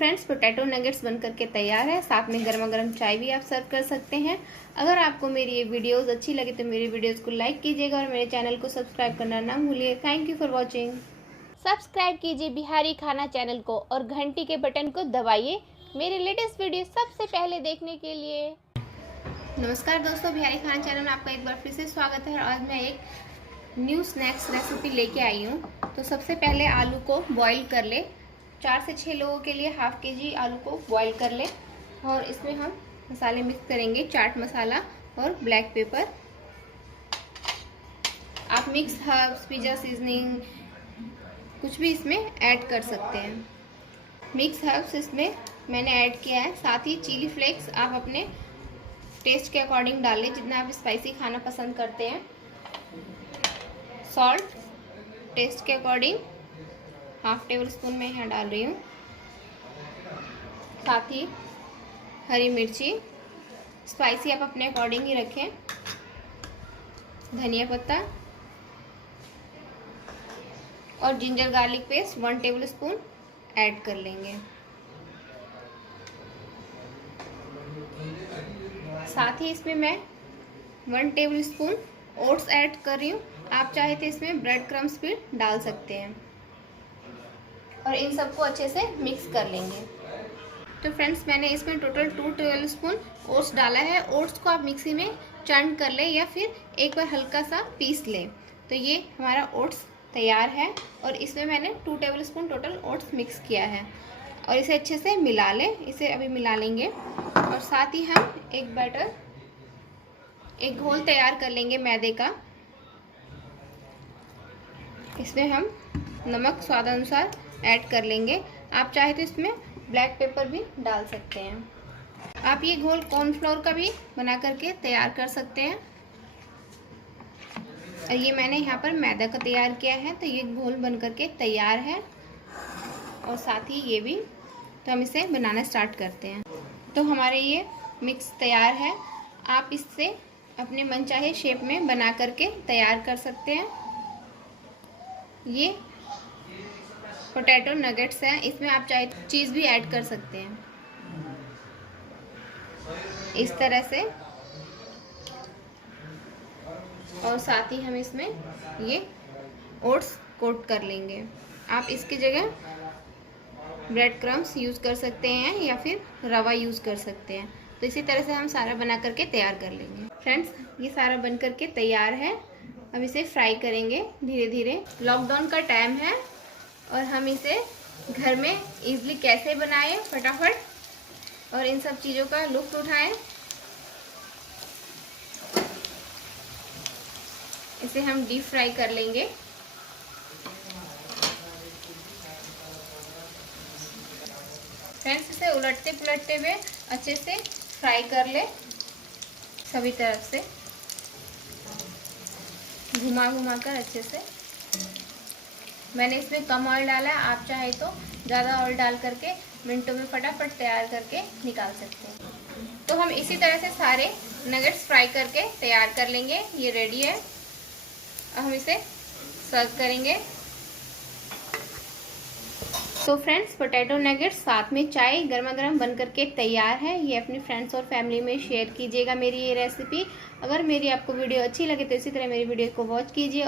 Friends, potato nuggets बन करके तैयार है। साथ में गर्मा गर्म चाय भी आप सर्व कर सकते हैं। अगर आपको मेरी ये वीडियोस अच्छी लगे तो मेरी वीडियोस को लाइक कीजिएगा और मेरे चैनल को सब्सक्राइब करना ना भूलिए। Thank you for watching. Subscribe कीजिए बिहारी खाना चैनल को और घंटी के बटन को दबाइए मेरे लेटेस्ट वीडियो सबसे पहले देखने के लिए। नमस्कार दोस्तों, बिहारी खाना चैनल में आपका एक बार फिर से स्वागत है। और आज मैं एक न्यू स्नैक्स रेसिपी लेके आई हूँ। तो सबसे पहले आलू को बॉईल कर ले। 4 से 6 लोगों के लिए हाफ केजी आलू को बॉईल कर ले और इसमें हम मसाले मिक्स करेंगे। चाट मसाला और ब्लैक पेपर। आप मिक्स हर्ब्स, पिज़्ज़ा सीजनिंग कुछ भी इसमें ऐड कर सकते हैं। मिक्स हर्ब्स इसमें मैंने ऐड किया है। साथ ही चिली फ्लेक्स आप अपने टेस्ट के अकॉर्डिंग डाल लें, जितना आप स्पाइसी खाना पसंद करते हैं। सॉल्ट टेस्ट के अकॉर्डिंग हाफ टेबल स्पून मैं यहाँ डाल रही हूँ। साथ ही हरी मिर्ची, स्पाइसी आप अपने अकॉर्डिंग ही रखें। धनिया पत्ता और ginger garlic paste 1 table spoon add कर लेंगे। साथ ही इसमें मैं 1 टेबल स्पून ओट्स ऐड कर रही हूँ। आप चाहे तो इसमें ब्रेड क्रम्स भी डाल सकते हैं और इन सबको अच्छे से मिक्स कर लेंगे। तो फ्रेंड्स, मैंने इसमें टोटल 2 टेबल स्पून ओट्स डाला है। ओट्स को आप मिक्सी में चर्न कर ले या फिर एक बार हल्का सा पीस लें। तो ये हमारा ओट्स तैयार है और इसमें मैंने 2 table spoon total oats mix किया है और इसे अच्छे से मिला लें। इसे अभी मिला लेंगे और साथ ही हम एक घोल तैयार कर लेंगे मैदे का। इसमें हम नमक स्वाद अनुसार ऐड कर लेंगे। आप चाहे तो इसमें ब्लैक पेपर भी डाल सकते हैं। आप ये घोल कॉर्नफ्लोर का भी बना करके तैयार कर सकते हैं। और ये मैंने यहाँ पर मैदा का तैयार किया है, तो ये घोल बन करके तैयार है। और साथ ही ये भी, तो हम इसे बनाना स्टार्ट करते हैं। तो हमारे ये मिक्स तैयार है। आप इससे अपने मनचाहे शेप में बना करके तैयार कर सकते हैं। ये पोटैटो नगेट्स हैं। इसमें आप चाहे चीज़ भी ऐड कर सकते हैं इस तरह से। और साथ ही हम इसमें ये ओट्स कोट कर लेंगे। आप इसकी जगह ब्रेड क्रम्स यूज़ कर सकते हैं या फिर रवा यूज़ कर सकते हैं। तो इसी तरह से हम सारा बना करके तैयार कर लेंगे। फ्रेंड्स, ये सारा बन करके तैयार है। अब इसे फ्राई करेंगे धीरे धीरे। लॉकडाउन का टाइम है और हम इसे घर में इजीली कैसे बनाएं फटाफट और इन सब चीज़ों का लुत्फ उठाएं। इसे हम डीप फ्राई कर लेंगे। फ्रेंड्स, इसे उलटते पुलटते हुए अच्छे से फ्राई कर ले। सभी तरफ से घुमा घुमा कर अच्छे से। मैंने इसमें कम ऑयल डाला है। आप चाहे तो ज़्यादा ऑयल डाल करके मिनटों में फटाफट तैयार करके निकाल सकते हैं। तो हम इसी तरह से सारे नगेट्स फ्राई करके तैयार कर लेंगे। ये रेडी है। अब हम इसे सर्व करेंगे। तो फ्रेंड्स, पोटैटो नगेट्स साथ में चाय गर्मा गर्म बन करके तैयार है। ये अपने फ्रेंड्स और फैमिली में शेयर कीजिएगा मेरी ये रेसिपी। अगर मेरी आपको वीडियो अच्छी लगे तो इसी तरह मेरी वीडियो को वॉच कीजिए।